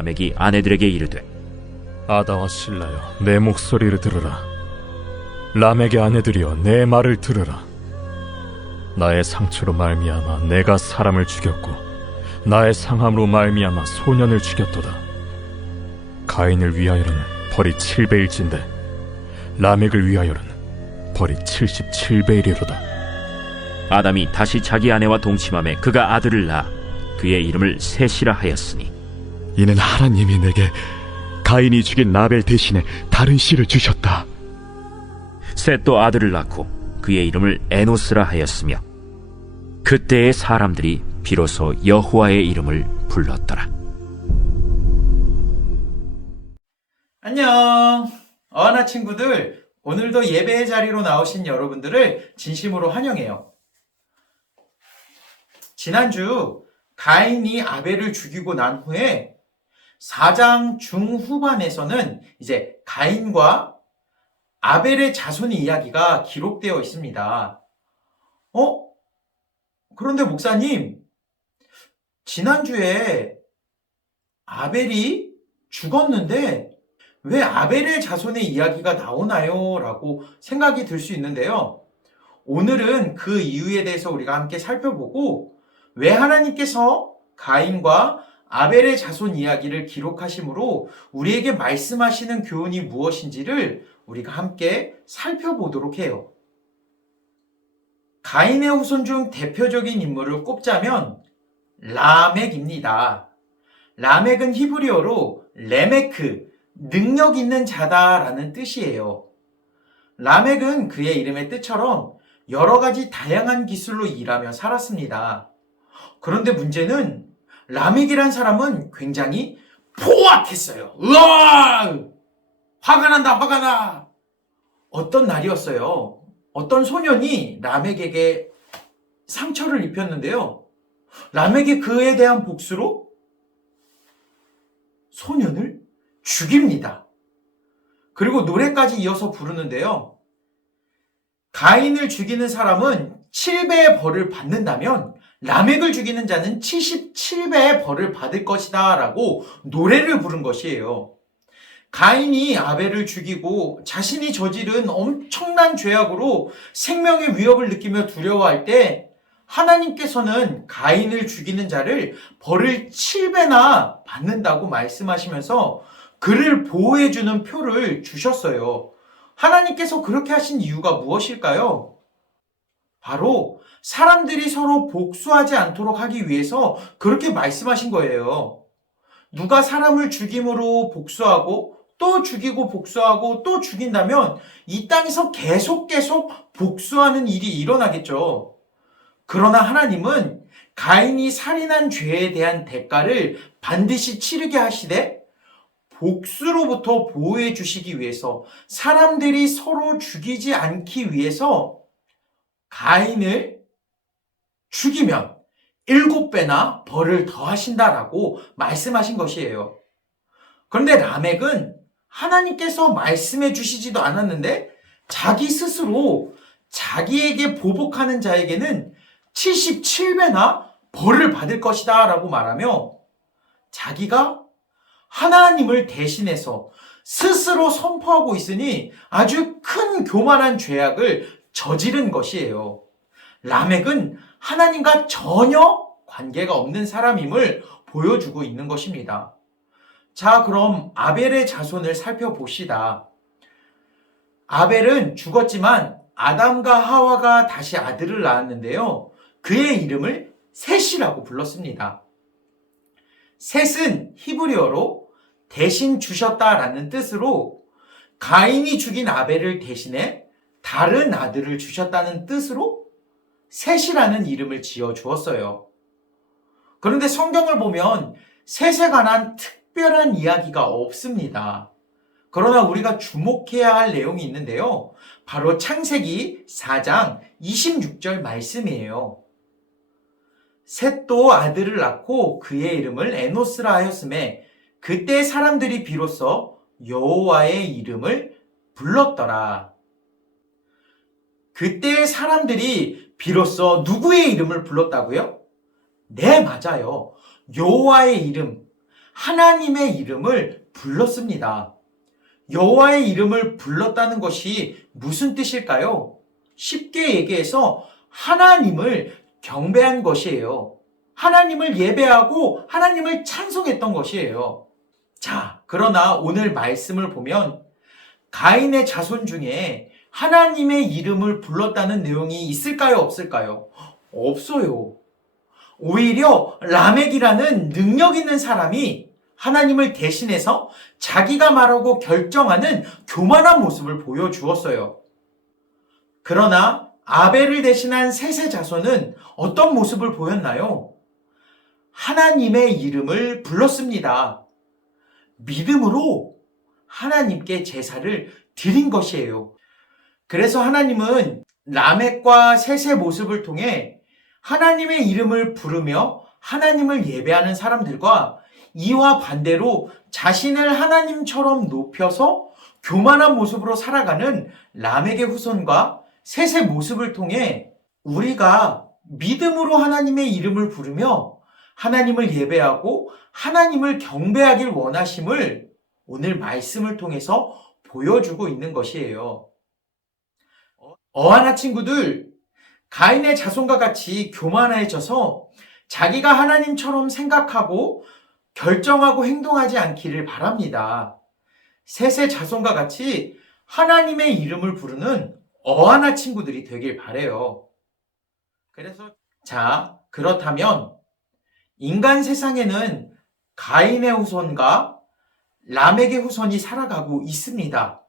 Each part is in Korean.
라멕이 아내들에게 이르되 아다와 실라여, 내 목소리를 들으라. 라멕의 아내들이여, 내 말을 들으라. 나의 상처로 말미암아 내가 사람을 죽였고 나의 상함으로 말미암아 소년을 죽였도다. 가인을 위하여는 벌이 7배일진데 라멕을 위하여는 벌이 77배이리로다. 아담이 다시 자기 아내와 동침함에 그가 아들을 낳아 그의 이름을 셋이라 하였으니 이는 하나님이 내게 가인이 죽인 라벨 대신에 다른 씨를 주셨다. 셋도 아들을 낳고 그의 이름을 에노스라 하였으며 그때의 사람들이 비로소 여호와의 이름을 불렀더라. 안녕. 어하나 친구들, 오늘도 예배의 자리로 나오신 여러분들을 진심으로 환영해요. 지난주 가인이 아벨을 죽이고 난 후에 4장 중후반에서는 이제 가인과 아벨의 자손 이야기가 기록되어 있습니다. 그런데 목사님, 지난주에 아벨이 죽었는데 왜 아벨의 자손의 이야기가 나오나요? 라고 생각이 들 수 있는데요. 오늘은 그 이유에 대해서 우리가 함께 살펴보고 왜 하나님께서 가인과 아벨의 자손 이야기를 기록하심으로 우리에게 말씀하시는 교훈이 무엇인지를 우리가 함께 살펴보도록 해요. 가인의 후손 중 대표적인 인물을 꼽자면 라멕입니다. 라멕은 히브리어로 레메크, 능력 있는 자다라는 뜻이에요. 라멕은 그의 이름의 뜻처럼 여러 가지 다양한 기술로 일하며 살았습니다. 그런데 문제는 라멕이란 사람은 굉장히 포악했어요. 으아! 화가 난다, 화가 나! 어떤 날이었어요. 어떤 소년이 라멕에게 상처를 입혔는데요. 라멕이 그에 대한 복수로 소년을 죽입니다. 그리고 노래까지 이어서 부르는데요. 가인을 죽이는 사람은 7배의 벌을 받는다면 라멕을 죽이는 자는 77배의 벌을 받을 것이다 라고 노래를 부른 것이에요. 가인이 아벨을 죽이고 자신이 저지른 엄청난 죄악으로 생명의 위협을 느끼며 두려워할 때 하나님께서는 가인을 죽이는 자를 벌을 7배나 받는다고 말씀하시면서 그를 보호해주는 표를 주셨어요. 하나님께서 그렇게 하신 이유가 무엇일까요? 바로 사람들이 서로 복수하지 않도록 하기 위해서 그렇게 말씀하신 거예요. 누가 사람을 죽임으로 복수하고 또 죽이고 복수하고 또 죽인다면 이 땅에서 계속 복수하는 일이 일어나겠죠. 그러나 하나님은 가인이 살인한 죄에 대한 대가를 반드시 치르게 하시되 복수로부터 보호해 주시기 위해서 사람들이 서로 죽이지 않기 위해서 가인을 죽이면 7배나 벌을 더하신다라고 말씀하신 것이에요. 그런데 라멕은 하나님께서 말씀해 주시지도 않았는데 자기 스스로 자기에게 보복하는 자에게는 77배나 벌을 받을 것이다 라고 말하며 자기가 하나님을 대신해서 스스로 선포하고 있으니 아주 큰 교만한 죄악을 저지른 것이에요. 라멕은 하나님과 전혀 관계가 없는 사람임을 보여주고 있는 것입니다. 자, 그럼 아벨의 자손을 살펴봅시다. 아벨은 죽었지만 아담과 하와가 다시 아들을 낳았는데요. 그의 이름을 셋이라고 불렀습니다. 셋은 히브리어로 대신 주셨다라는 뜻으로 가인이 죽인 아벨을 대신해 다른 아들을 주셨다는 뜻으로 셋이라는 이름을 지어 주었어요. 그런데 성경을 보면 셋에 관한 특별한 이야기가 없습니다. 그러나 우리가 주목해야 할 내용이 있는데요. 바로 창세기 4장 26절 말씀이에요. 셋도 아들을 낳고 그의 이름을 에노스라 하였음에 그때 사람들이 비로소 여호와의 이름을 불렀더라. 그때 사람들이 비로소 누구의 이름을 불렀다고요? 네, 맞아요. 여호와의 이름, 하나님의 이름을 불렀습니다. 여호와의 이름을 불렀다는 것이 무슨 뜻일까요? 쉽게 얘기해서 하나님을 경배한 것이에요. 하나님을 예배하고 하나님을 찬송했던 것이에요. 자, 그러나 오늘 말씀을 보면 가인의 자손 중에 하나님의 이름을 불렀다는 내용이 있을까요? 없을까요? 없어요. 오히려 라멕이라는 능력 있는 사람이 하나님을 대신해서 자기가 말하고 결정하는 교만한 모습을 보여주었어요. 그러나 아벨을 대신한 셋의 자손은 어떤 모습을 보였나요? 하나님의 이름을 불렀습니다. 믿음으로 하나님께 제사를 드린 것이에요. 그래서 하나님은 라멕과 셋의 모습을 통해 하나님의 이름을 부르며 하나님을 예배하는 사람들과 이와 반대로 자신을 하나님처럼 높여서 교만한 모습으로 살아가는 라멕의 후손과 셋의 모습을 통해 우리가 믿음으로 하나님의 이름을 부르며 하나님을 예배하고 하나님을 경배하길 원하심을 오늘 말씀을 통해서 보여주고 있는 것이에요. 어하나 친구들, 가인의 자손과 같이 교만해져서 자기가 하나님처럼 생각하고 결정하고 행동하지 않기를 바랍니다. 셋의 자손과 같이 하나님의 이름을 부르는 어하나 친구들이 되길 바라요. 그렇다면 인간 세상에는 가인의 후손과 라멕의 후손이 살아가고 있습니다.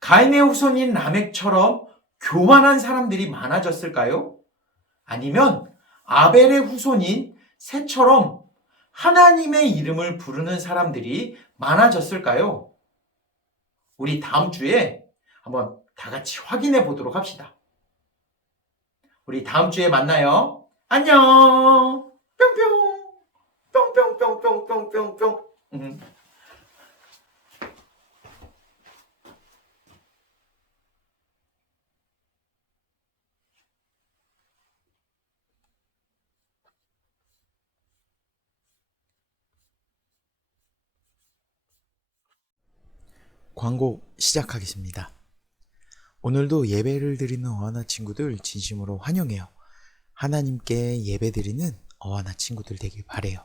가인의 후손인 라멕처럼 교만한 사람들이 많아졌을까요? 아니면 아벨의 후손인 셋처럼 하나님의 이름을 부르는 사람들이 많아졌을까요? 우리 다음 주에 한번 다 같이 확인해 보도록 합시다. 우리 다음 주에 만나요. 안녕. 뿅뿅. 뿅뿅뿅뿅뿅뿅뿅. 광고 시작하겠습니다. 오늘도 예배를 드리는 어하나 친구들 진심으로 환영해요. 하나님께 예배 드리는 어하나 친구들 되길 바래요.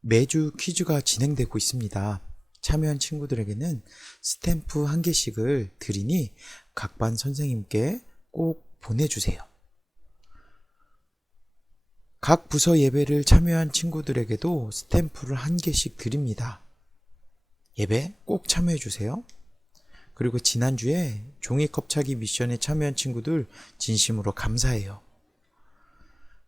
매주 퀴즈가 진행되고 있습니다. 참여한 친구들에게는 스탬프 1개씩을 드리니 각 반 선생님께 꼭 보내주세요. 각 부서 예배를 참여한 친구들에게도 스탬프를 1개씩 드립니다. 예배 꼭 참여해주세요. 그리고 지난주에 종이컵 차기 미션에 참여한 친구들 진심으로 감사해요.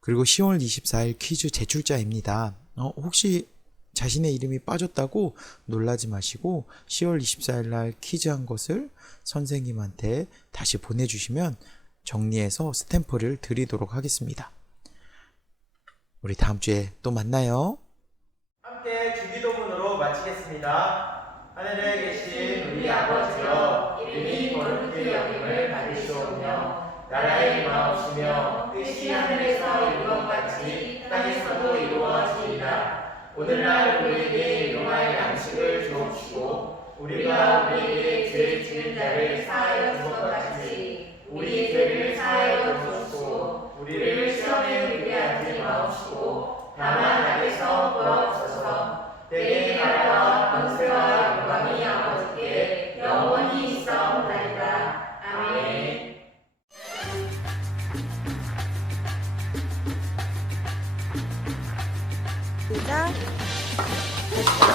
그리고 10월 24일 퀴즈 제출자입니다. 혹시 자신의 이름이 빠졌다고 놀라지 마시고 10월 24일 날 퀴즈한 것을 선생님한테 다시 보내주시면 정리해서 스탬프를 드리도록 하겠습니다. 우리 다음 주에 또 만나요. 함께 주기도문으로 마치겠습니다. 하늘에 계신 우리 아버지여, 이름이 거룩히 여김을 받으시오며 나라의 임하옵시며 뜻이 하늘에서 이룬 것 같이 땅에서도 이루어지이다. 오늘날 우리에게 일용할 양식을 주옵시고 우리가 우리에게 죄 지은 자를 사하여 준 것 같이 우리 죄를 사하여 주옵시고 우리를 시험에 들게 하지 마옵시고 다만 악에서 구하옵소서. 때에 나라와 권세와 영광이 아버지께 영원히 있사옵나이다. 아멘. 시작. 됐다.